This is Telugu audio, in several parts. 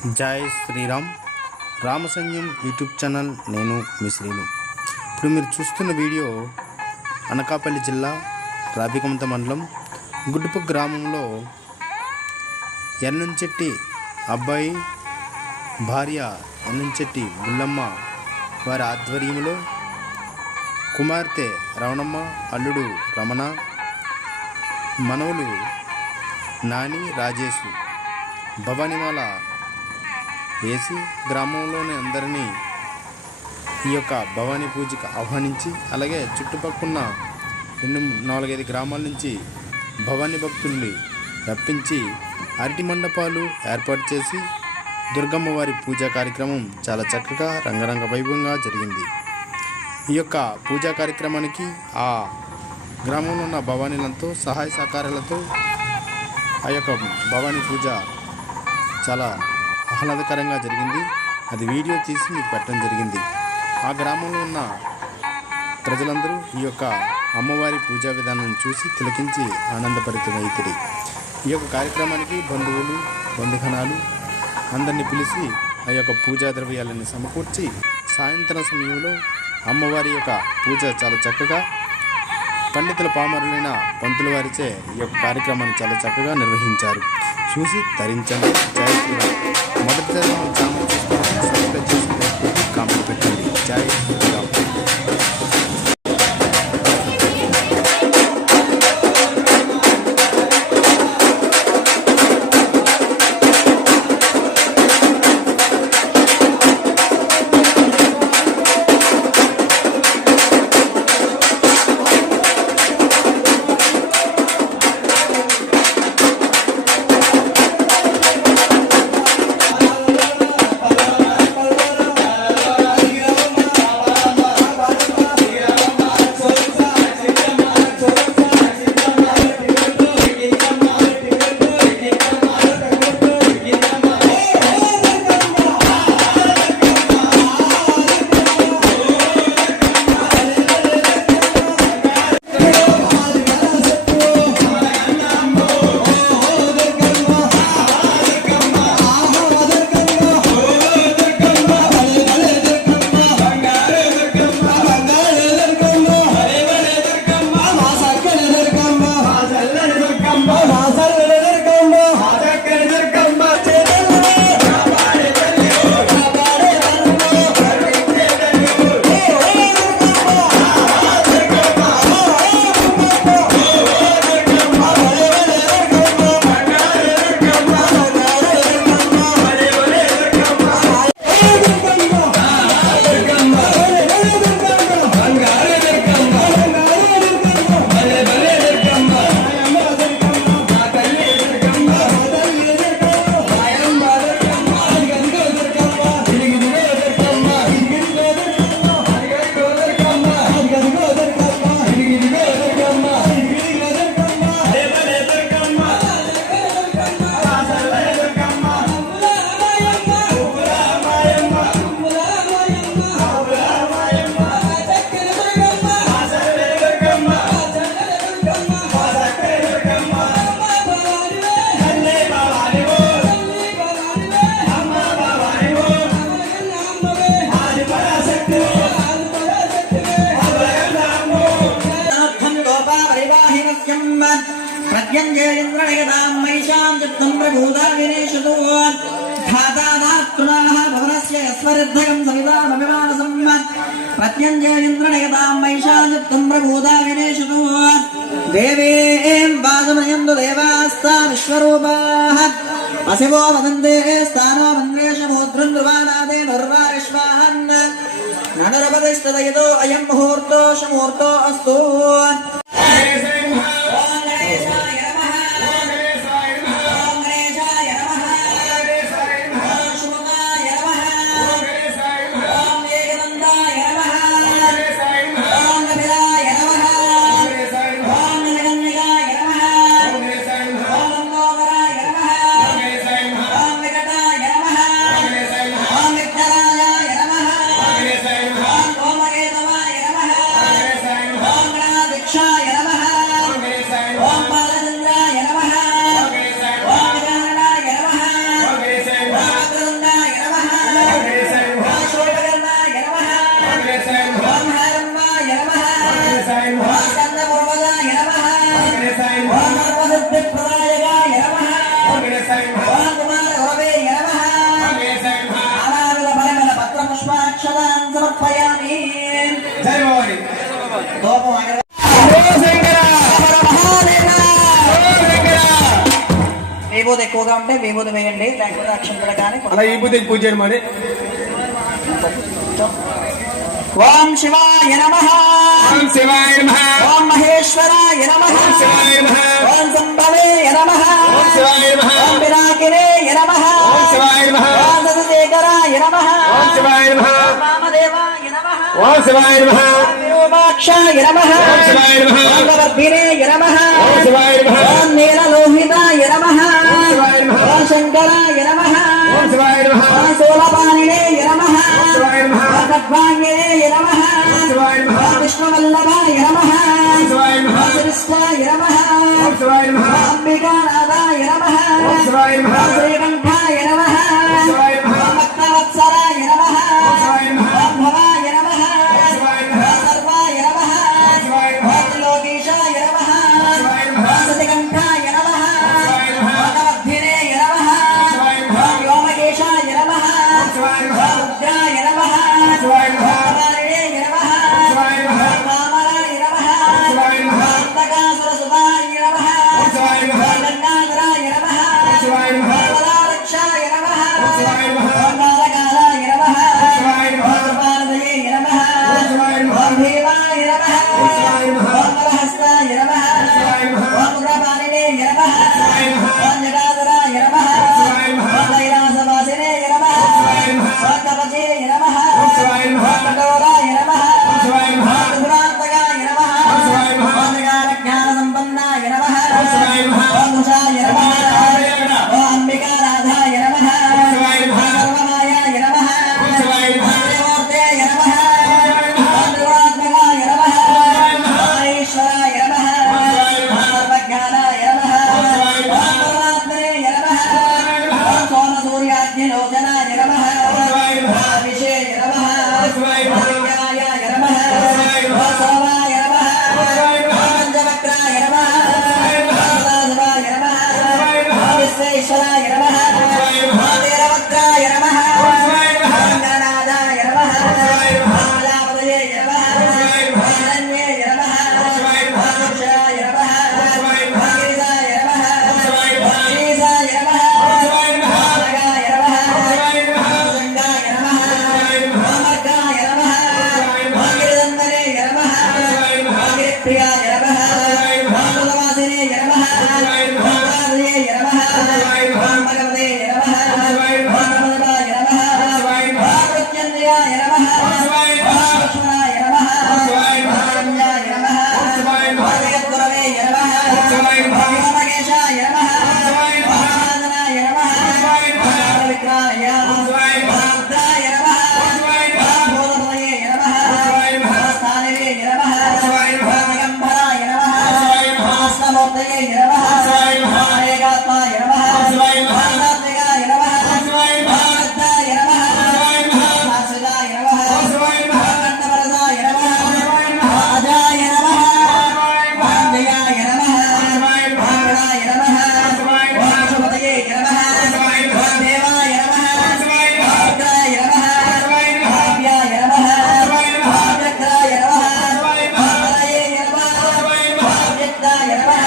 జై శ్రీరామ్. రామసైన్యం YouTube channel. నేను మీ శ్రీను. ఇప్పుడు మీరు చూస్తున్న వీడియో అనకాపల్లి జిల్లా రావికమంత మండలం గుడ్డుప గ్రామంలో ఎన్నంచెట్టి అబ్బాయి భార్య ఎన్నంచెట్టి బుల్లమ్మ వారి ఆధ్వర్యంలో కుమార్తె రవణమ్మ, అల్లుడు రమణ, మనవలు నాని, రాజేష్ భవానీమాల వేసి గ్రామంలోని అందరినీ ఈ యొక్క భవానీ పూజకి ఆహ్వానించి, అలాగే చుట్టుపక్కల 4-5 గ్రామాల నుంచి భవానీ భక్తుల్ని రప్పించి అరటి మండపాలు ఏర్పాటు చేసి దుర్గమ్మ వారి పూజా కార్యక్రమం చాలా చక్కగా రంగరంగ వైభవంగా జరిగింది. ఈ యొక్క పూజా కార్యక్రమానికి ఆ గ్రామంలో ఉన్న భవానీలతో సహాయ సహకారాలతో ఆ యొక్క భవానీ పూజ చాలా ఆహ్లాదకరంగా జరిగింది. అది వీడియో తీసి మీకు పెట్టడం జరిగింది. ఆ గ్రామంలో ఉన్న ప్రజలందరూ ఈ యొక్క అమ్మవారి పూజా విధానాన్ని చూసి తిలకించి ఆనందభరితమైతిరి. ఈ యొక్క కార్యక్రమానికి బంధువులు, బంధుగణాలు అందరినీ పిలిచి ఆ యొక్క పూజా ద్రవ్యాలను సమకూర్చి సాయంత్రం సమయంలో అమ్మవారి యొక్క పూజ చాలా చక్కగా పండితుల పామరులైన పంతుల వారిచే ఈ యొక్క కార్యక్రమాన్ని చాలా చక్కగా నిర్వహించారు. చూసి తరించండి. జై శ్రీరామ్. మొదటిసారి మన ఛానల్ సబ్స్క్రైబ్ చేసి కామెంట్ పెట్టండి. జై శ్రీరామ్. प्रत्यञ्जयेन्द्रणयतां महिषां चित्तं प्रभूताविनेशतो धातादात्तुनाः भवनस्य यस्वरिद्धयं सवितामभिमानसं प्रत्यञ्जयेन्द्रणयतां महिषां चित्तं प्रभूताविनेशतो देवीं वासुमयन्तु देवास्ता विश्वरूपाः असिवो वदन्ते स्थानो मन्वेषमूर्ध्वं ध्रुवानादे नर्वा विश्वाहन् ननरपतिष्ठदयतो अयं मुहूर्तो शमुहूर्तो अस्तु. Shine. జై భవాని ధూపం అగరబత్తి విభూతి ఎక్కువగా ఉంటే విభూతి వేయండి, లేకపోతే అక్షంతలు కానీ. అలా ఈ బుద్ధి పూజ చేయడం మరి. ఓం శివాయ నమః, ఓం శివాయ నమః, ఓం మహేశ్వరాయ నమః, ఓం శివాయ నమః, ఓం సంభవే నమః, ఓం శివాయ నమః, ఓం వినాయకనే నమః, ఓం శివాయ నమః, ఓం సతశేఖరాయ నమః, ఓం శివాయ నమః, ఓం వామదేవాయ నమః, ఓం శివాయ నమః, ఓం విరూపాక్షాయ నమః, ఓం శివాయ నమః, ఓం భవద్భినే నమః, ఓం శివాయ నమః, ఓం నీలలోహితాయ నమః, ఓం శివాయ నమః, ఓం శంకరాయ నమః, ఓం శివాయ నమః, ఓం శూలపాణినే నమః, ఓం శివాయ నమః, ఓం ఖడ్వాంగినే నమః, ఓం శివాయ నమః, ఓం విష్ణువల్లభాయ నమః, ఓం శివాయ నమః, ఓం శ్రీకృష్ణాయ నమః, ఓం శివాయ నమః, ఓం అంబికానాథాయ నమః, ఓం శివాయ నమః, ఓం శ్రీకంఠాయ నమః, ఓం శివాయ నమః, ఓం భక్తవత్సలాయ నమః, ఓం శివాయ నమః, ఓం భవాయ నమః, ఓం శివాయ నమః, ఓం సర్వాయ నమః, ఓం శివాయ నమః, ఓం త్రిలోకీశాయ నమః, శివాయ నమః, ఓం సతికంఠాయ నమః, శివాయ నమః, ఓం నవద్భినే నమః, శివాయ నమః, ఓం వ్యోమకేశాయ నమః, శివాయ నమః, ఓం రుద్రాయ నమః, శివాయ నమః, ఓం కుమారిణే నమః, శివాయ నమః, ఓం వామనాయ నమః, శివాయ నమః, ఓం అంతకాసురసుతాయ నమః, శివాయ నమః, ఓం గంగాధరాయ నమః, శివాయ నమః, ఓం వరాలక్షాయ నమః, శివాయ నమః, ఓం బాలకాలాయ నమః, శివాయ నమః, ఓం పార్వతయే నమః, శివాయ నమః, ఓం భీమాయ నమః, శివాయ నమః, ఓం వరహస్తాయ నమః, శివాయ నమః, ఓం ఉగ్రపాణినే నమః, శివాయ నమః, ఓం జటాధరాయ నమః, శివాయ నమః, ఓం కైలాసవాసినే నమః, శివాయ నమః, ఓం తపసే నమః, శివాయ నమః, ఓం కఠోరాయ నమః, శివాయ నమః, ఓం త్రిపురాంతకాయ నమః, శివాయ నమః, ఓం జ్ఞానసంపన్నాయ నమః, శివాయ నమః, ఓం ఉషాయ నమః, ఓం అంబికానాథాయ నమః, శివాయ నమః, ఓం సర్వమాయాయ నమః, శివాయ నమః, ఓం త్రిమూర్తయే నమః, ఓం త్రిగుణాత్మకాయ నమః, ఓం ఈశ్వరాయ నమః, ఓం సర్వజ్ఞానాయ నమః, ఓం పరమాత్మనే నమః, ఓం సోమసూర్యాగ్నిలోచనాయ నమః, ఓం విషేయ నమః, ఓం విజ్ఞాయాయ నమః, ఓం సోమాయ నమః, ఓం పంచవక్రాయ నమః, ఓం సదాశివాయ నమః, ఓం విశ్వేశ్వరాయ నమః, ఓం వీరభద్రాయ నమః, ఓం గణనాథాయ నమః, ఓం ప్రజాపతయే నమః, ఓం అరణ్యే నమః, ఓం అక్షరాయ నమః, ఓం గిరిజాయ నమః, ఓం శ్రీశాయ నమః, ఓం నగాయ నమః, ఓం శంగాయ నమః, ఓం అర్గాయ నమః, ఓం గిరిదందనే నమః, ఓం గిరిప్రియాయ నమః, ఓం సులవాసినే నమః, ఓం రాజయే నమః, ఓం భగవతే నమః, ఓం నమోదాయ నమః, ఓం ప్రత్యంజయాయ నమః, ఓం లక్ష్మణాయ నమః, ఓం రంజాయ నమః, ఓం జగద్గురవే నమః, ఓం వ్యోమకేశాయ నమః, ఓం ఆరాధనాయ నమః, ఓం విగ్రహాయ, ఓం రుద్రాయ నమః, ఓం భూతపతయే నమః, ఓం స్థానవే నమః, ఓం దిగంబరాయ నమః, ఓం అష్టమూర్తయే నమః, ఓం ఏకాత్మాయ నమః, ఓం సాత్వికాయ నమః, ఓం వృద్ధాయ నమః, ఓం శాశ్వతాయ నమః, ఓం కంఠవరదాయ నమః, ఓం అజాయ నమః, ఓం జయాయ నమః, ఓం గణాయ నమః, ఓం శుభతయే నమః, ఓం దేవాయ నమః, ఓం రుద్రాయ నమః, ఓం వ్యాయ నమః, ఓం చక్రాయ నమః, ఓం తనయే నమః, ఓం వ్యక్తాయ నమః,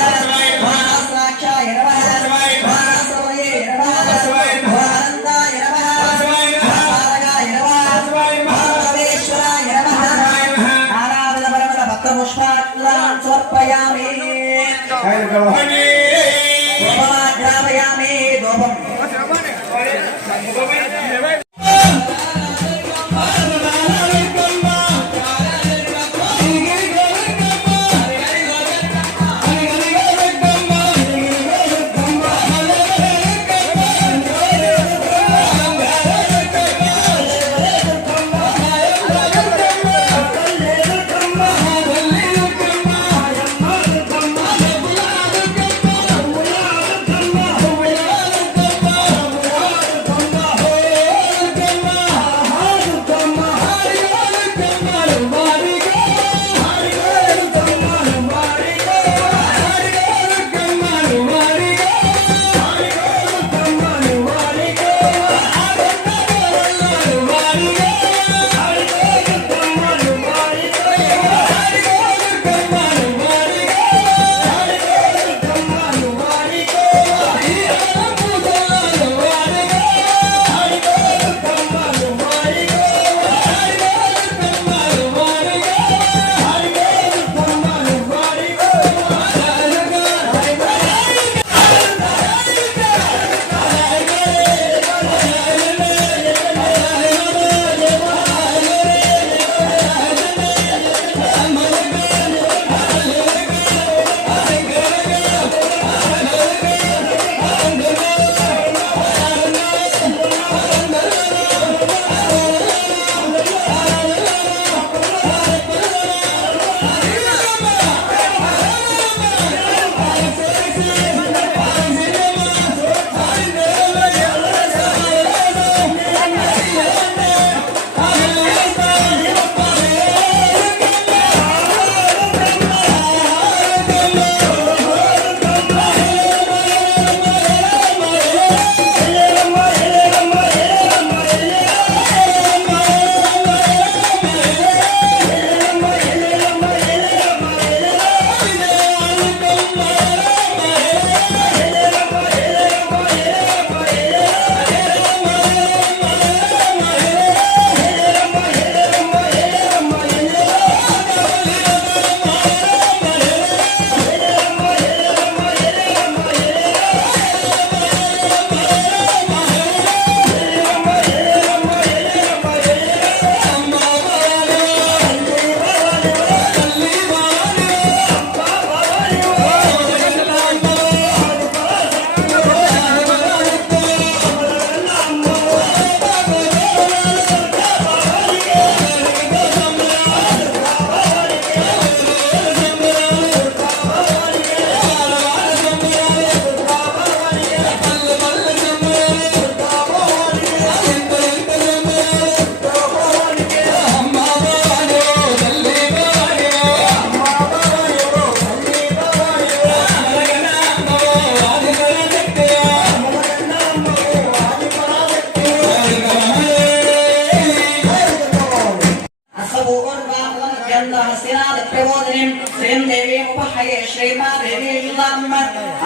ఓం సాక్షాయ నమః, ఓం సర్వయే నమః, ఓం అనంతాయ నమః, ఓం తారకాయ నమః, ఓం సర్వేశ్వరాయ నమః. ఆరాధన పరమల భక్తపుష్పాక్షరాన్ సమర్పయామి. ధూపమాగ్రాపయామి. ధూపం Come on.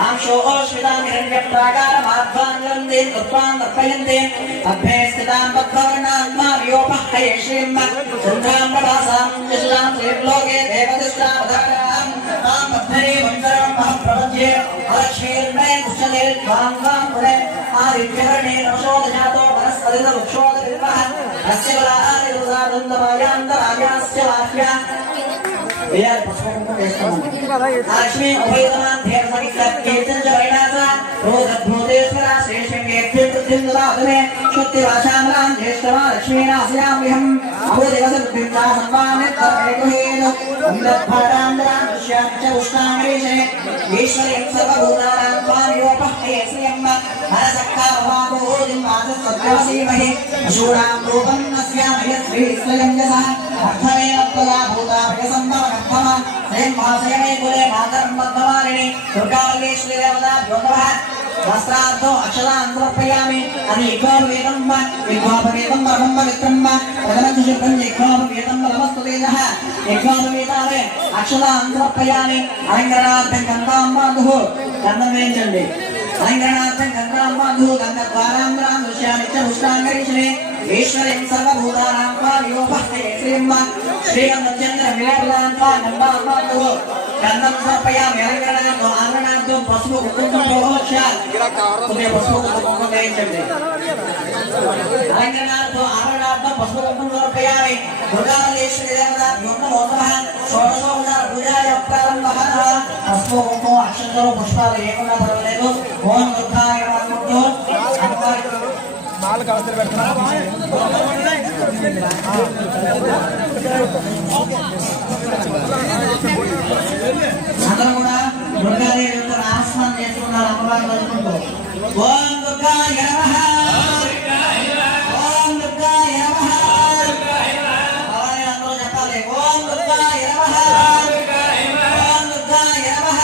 आंशोऽश्वितां हिरण्यप्राकारमाध्वान्वन्दे कृत्वां तर्पयन्ते अभ्ये स्थितां बद्धवर्णात्मा वियोपहये श्रीम् चन्द्रां प्रभासां यशलां त्रिलोके देवतिष्ठावधारां तां बद्धरे वन्दरं महप्रपद्ये अलक्ष्मीर्मे दुष्टले त्वां त्वां पुरे आदित्यवर्णे नमशोदजातो वनस्पतिर्वृक्षोदविद्मः अस्य बलादिरुदादन्दमायान्तरायास्य वाक्या यार पुष्पकुंकुम वेष्टमं लक्ष्मी उभयतमां ध्येयसमित्तकीर्तन च वैनासा रोधभूतेश्वरा श्रेष्ठेभ्यो प्रतिन्ददातमे शुद्धिवाचाम्रां ज्येष्ठमा लक्ष्मीनास्यां विहम् अभोदिवसबुद्धिं सम्मानितमेकुहेन उन्दद्भारान्द्रां दृश्यां च उष्णाङ्गेशे ईश्वरीं सर्वभूतानां त्वामियोपहये श्रियम् हरसक्कामवापोदिं मातसत्त्वसीमहि शूरां रूपं नस्यामि यत्श्रीस्वयं यथा अर्थमेन त्वया भूता प्रियसम्भवनर्थमा स्वयं महाशयमे कुले मातरं पद्ममालिनि दुर्गावल्लीश्वरी देवताभ्यो नमः वस्त्रार्थो अक्षतान् समर्पयामि अनिकोपवेदं यज्ञोपवेदं परमं पवित्रं प्रथमशुद्धं यज्ञोपवेदं परमस्तु तेजः यज्ञोपवेदाले अक्षतान् समर्पयामि अलङ्करणार्थं गन्धां बान्धुः गन्धं वेञ्चण्डि अलङ्करणार्थं गन्धां बान्धुः गन्धद्वारां दृश्यामि च पुष्टाङ्गरीषणे ईश्वरीं सर्वभूतानां त्वामियोपहये श्रीम् श्रीगन्धचन्द्रविलेपदान्त्वा गन्धां बान्धुः गन्धं समर्पयामि अलङ्करणार्थो आभरणार्थो पशुः कुकुमं प्रोक्ष उदय पशुः कुकुमं वेञ्चण्डि अलङ्करणार्थो आभरणार्थो पशुः कुकुमं समर्पयामि दुर्गावल्लीश्वरी देवताभ्यो नमो नमः षोडशोपचार पूजाय प्रारम्भः पशुः कुकुमं अक्षन्तरो पुष्पाలు ఏమన్నా పర్వాలేదు ఓం దుర్గాయ నమః నాలుగు అవసరం పెడతాను అందరూ కూడా దుర్గాదేవి యొక్క ఆస్వాదన చేసుకున్నారు అమ్మవారి వదుకుంటూ ఓం దుర్గాయ నమః ఓం దుర్గాయ నమః అలాగే అందరూ చెప్పాలి ఓం దుర్గాయ నమః ఓం దుర్గాయ నమః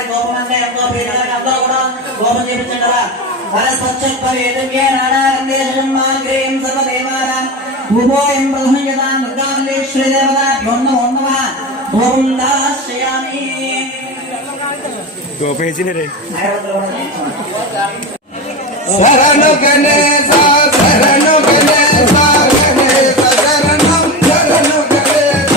వారి దూపం అంటే ఎంతో ప్రీతికరంగా అందరూ కూడా దూపం చేపించండి. వరస్వచ్ఛత్వవేదవ్యే నానాగంధేశమాగ్రేయం సర్వదేవానాం భూభోయం ప్రథమయతాం దుర్గాందేశ్వరి దేవతాభ్యో నమో నమః. ఓం దాస్యామి. శరణు గణేశ శరణు గణేశ గణేశ శరణం శరణు గణేశ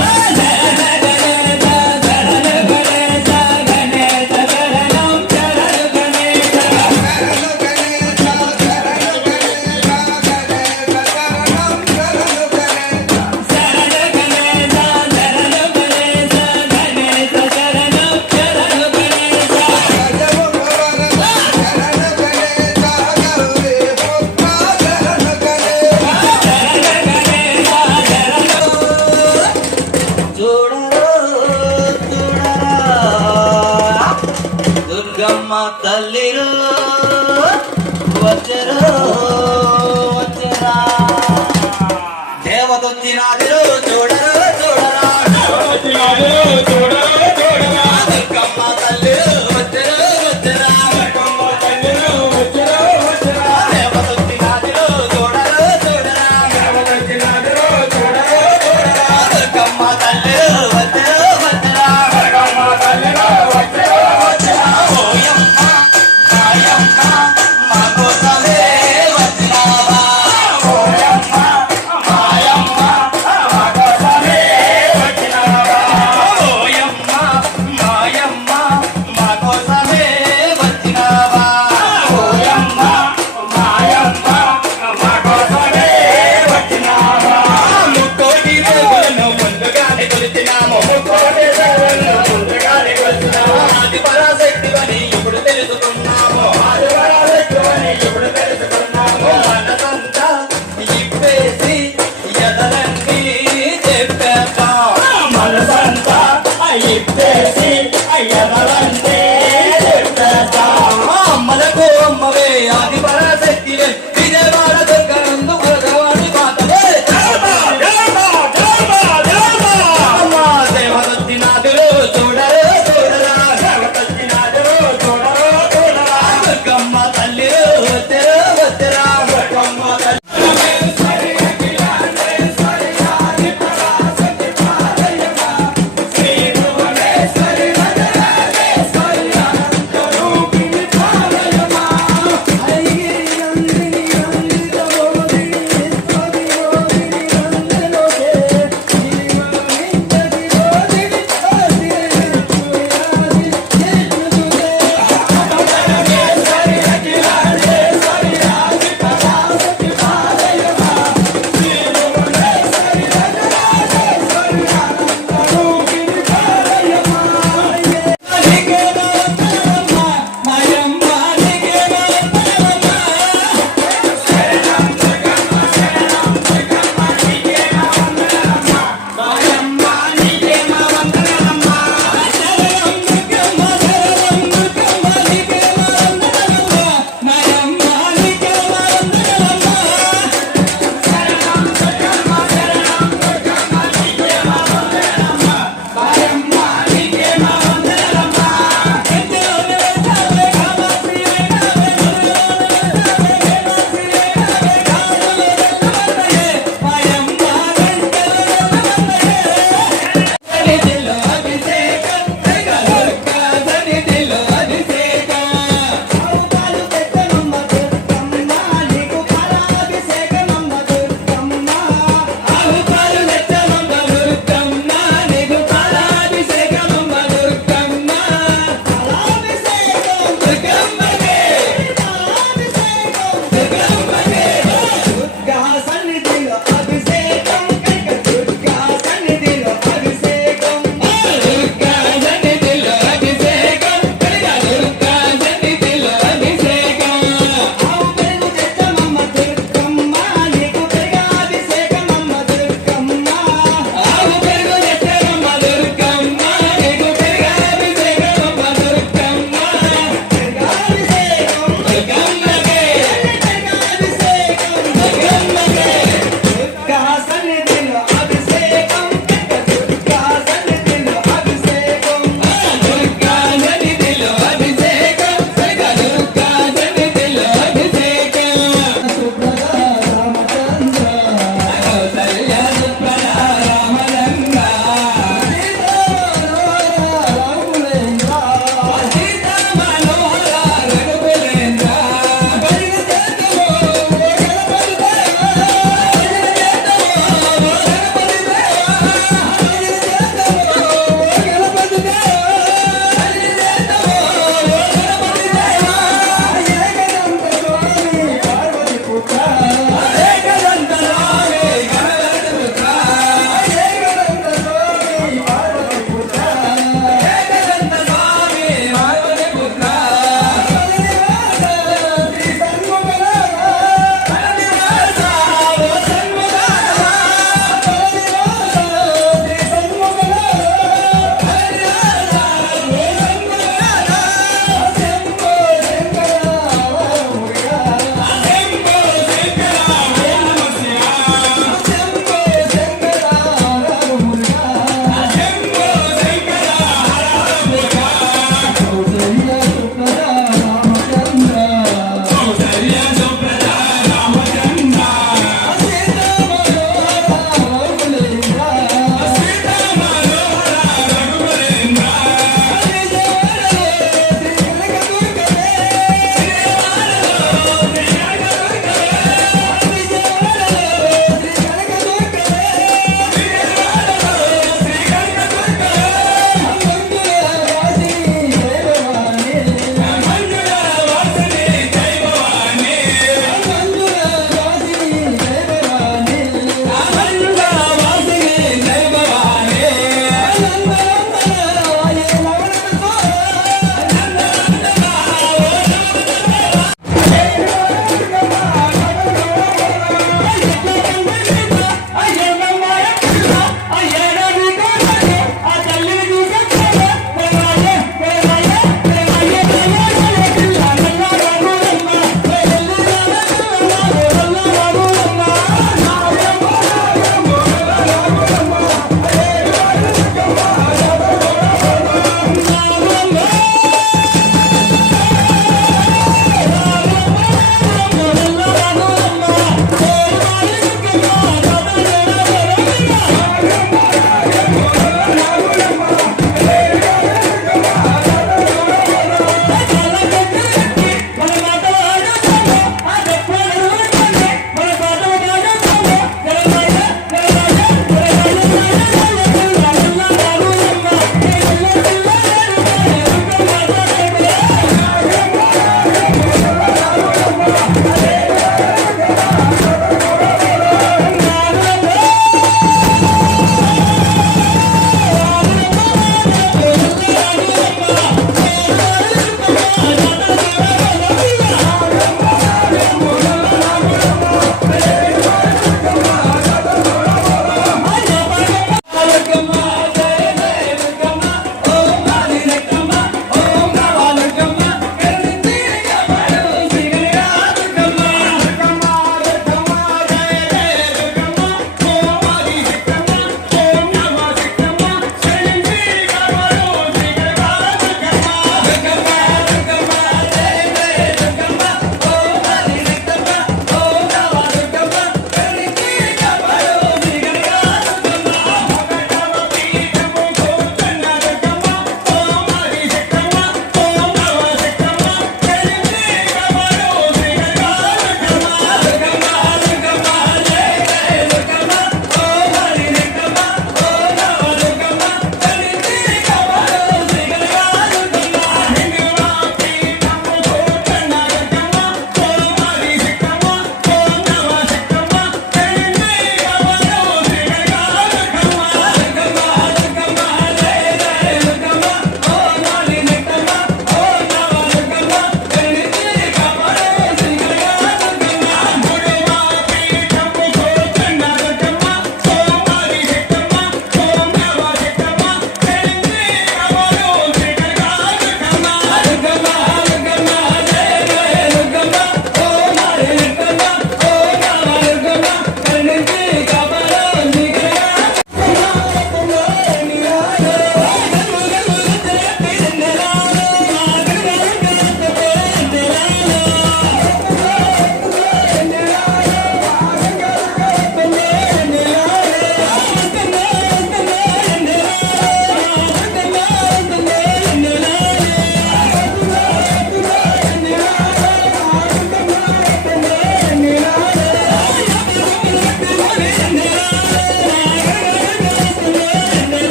దుర్గమ్మ తల్లిరు వచ్చరు వచ్చరా దేవదొచ్చినాదిరు చూడరు చూడరా దుర్గమ్మ తల్లిరు వచ్చరు వచ్చరా దేవదొచ్చినాదిరు చూడరు చూడరా దుర్గమ్మ తల్లిరు వచ్చరు వచ్చరా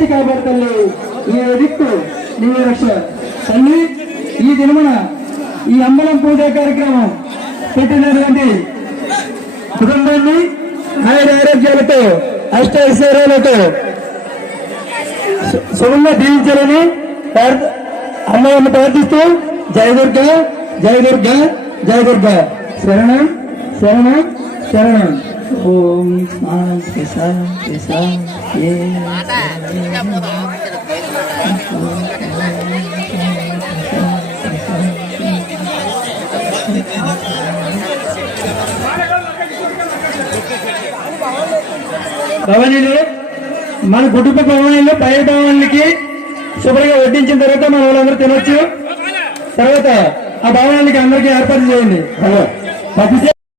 కాచి కాపాడుతల్లి నీ దిక్కు నీ రక్ష తల్లి. ఈ దినమున ఈ అమ్మలం పూజా కార్యక్రమం పెట్టినటువంటి కుటుంబాన్ని ఆరోగ్యాలతో అష్టైశ్వర్యాలతో శుభంగా దీవించాలని అమ్మవారిని ప్రార్థిస్తూ జయ దుర్గా జయ దుర్గా జయ దుర్గా శరణం శరణం శరణం. ఓం శాంతి శాంతి శాంతి. భవనిలో మన కుటుంబ భవనంలో పై భవనాలకి శుభ్రంగా వడ్డించిన తర్వాత మన వాళ్ళందరూ తినొచ్చు. తర్వాత ఆ భవనానికి అందరికీ ఏర్పాటు చేయండి.